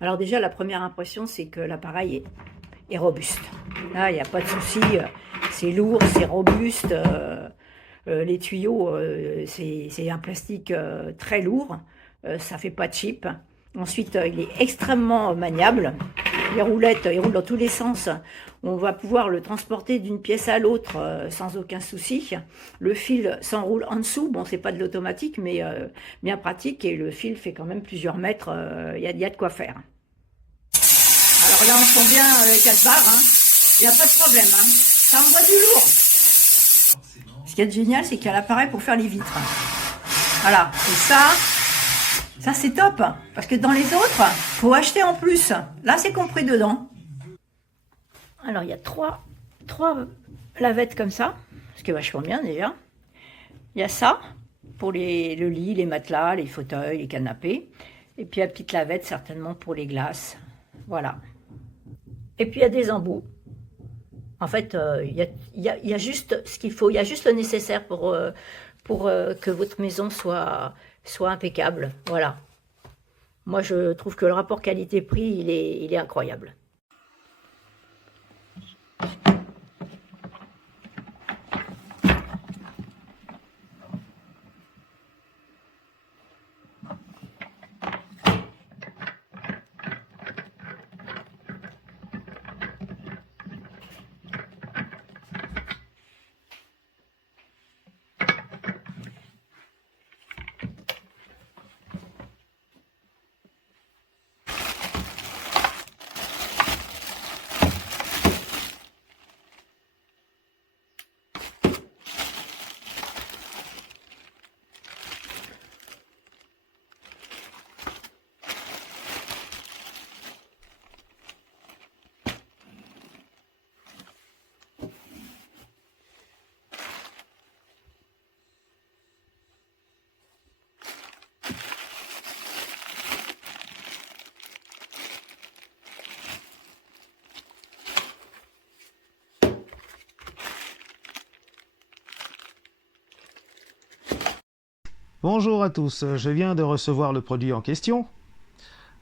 Alors déjà, la première impression, c'est que l'appareil est robuste. Là, il n'y a pas de souci, c'est lourd, c'est robuste. Les tuyaux, c'est un plastique très lourd, ça fait pas de chip. Ensuite, il est extrêmement maniable. Les roulettes, ils roulent dans tous les sens. On va pouvoir le transporter d'une pièce à l'autre sans aucun souci. Le fil s'enroule en dessous. Bon, c'est pas de l'automatique, mais bien pratique. Et le fil fait quand même plusieurs mètres. Il y a de quoi faire. Alors là, on sent bien les 4 barres. Hein. Il n'y a pas de problème. Hein. Ça envoie du lourd. Ce qui est génial, c'est qu'il y a l'appareil pour faire les vitres. Voilà. Et ça c'est top. Parce que dans les autres, faut acheter en plus. Là, c'est compris dedans. Alors, il y a trois lavettes comme ça. Ce qui est vachement bien déjà. Il y a ça pour le lit, les matelas, les fauteuils, les canapés. Et puis la petite lavette certainement pour les glaces. Voilà. Et puis il y a des embouts. En fait, il y a juste ce qu'il faut. Il y a juste le nécessaire pour que votre maison soit impeccable. Voilà. Moi, je trouve que le rapport qualité-prix, il est incroyable. Bonjour à tous, je viens de recevoir le produit en question.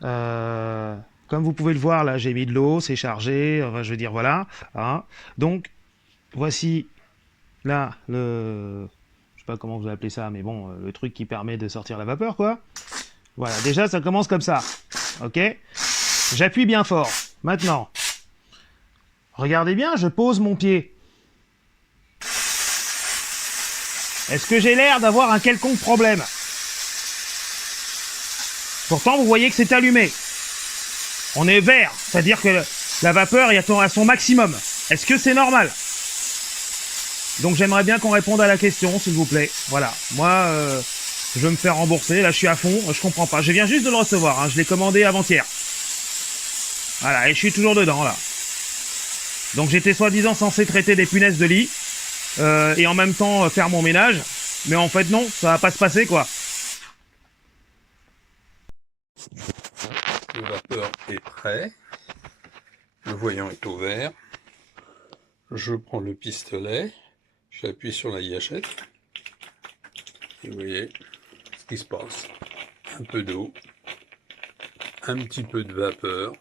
Comme vous pouvez le voir, là j'ai mis de l'eau, c'est chargé, enfin, je veux dire voilà. Hein. Donc voici là le, je sais pas comment vous appelez ça, mais bon, le truc qui permet de sortir la vapeur quoi. Voilà, déjà ça commence comme ça, ok. J'appuie bien fort. Maintenant, regardez bien, je pose mon pied. Est-ce que j'ai l'air d'avoir un quelconque problème? Pourtant, vous voyez que c'est allumé. On est vert, c'est-à-dire que la vapeur est à son maximum. Est-ce que c'est normal? Donc j'aimerais bien qu'on réponde à la question, s'il vous plaît. Voilà, moi, je veux me faire rembourser, là je suis à fond, je comprends pas. Je viens juste de le recevoir, hein. Je l'ai commandé avant-hier. Voilà, et je suis toujours dedans, là. Donc j'étais soi-disant censé traiter des punaises de lit. Et en même temps faire mon ménage, mais en fait non, ça va pas se passer quoi. Le vapeur est prêt, le voyant est au vert, je prends le pistolet, j'appuie sur la gâchette, et vous voyez ce qui se passe. Un peu d'eau, un petit peu de vapeur,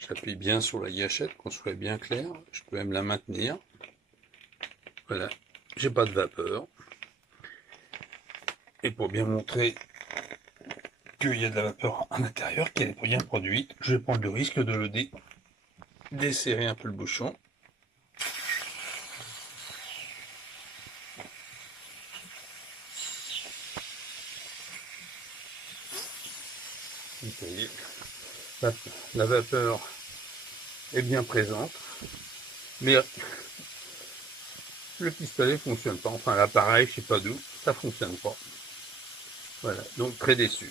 j'appuie bien sur la gâchette, qu'on soit bien clair, je peux même la maintenir. Voilà, j'ai pas de vapeur. Et pour bien montrer qu'il y a de la vapeur à l'intérieur, qu'elle est bien produite, je vais prendre le risque de le desserrer un peu le bouchon. Vous voyez, la vapeur est bien présente, mais le pistolet fonctionne pas, enfin l'appareil, je sais pas d'où, ça fonctionne pas. Voilà, donc très déçu.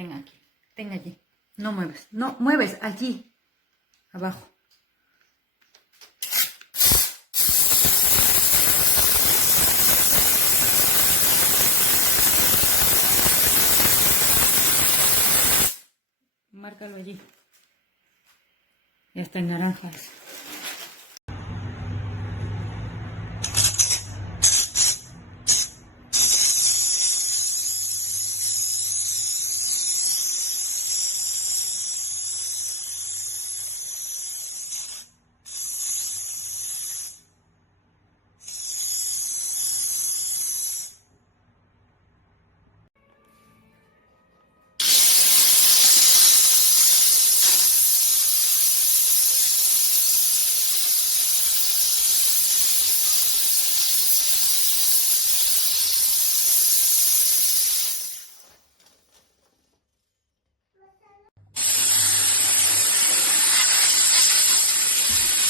Ten aquí. Ten allí. No mueves. No mueves. Allí. Abajo. Márcalo allí. Ya está en naranjas.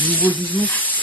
Nouveau bismuth.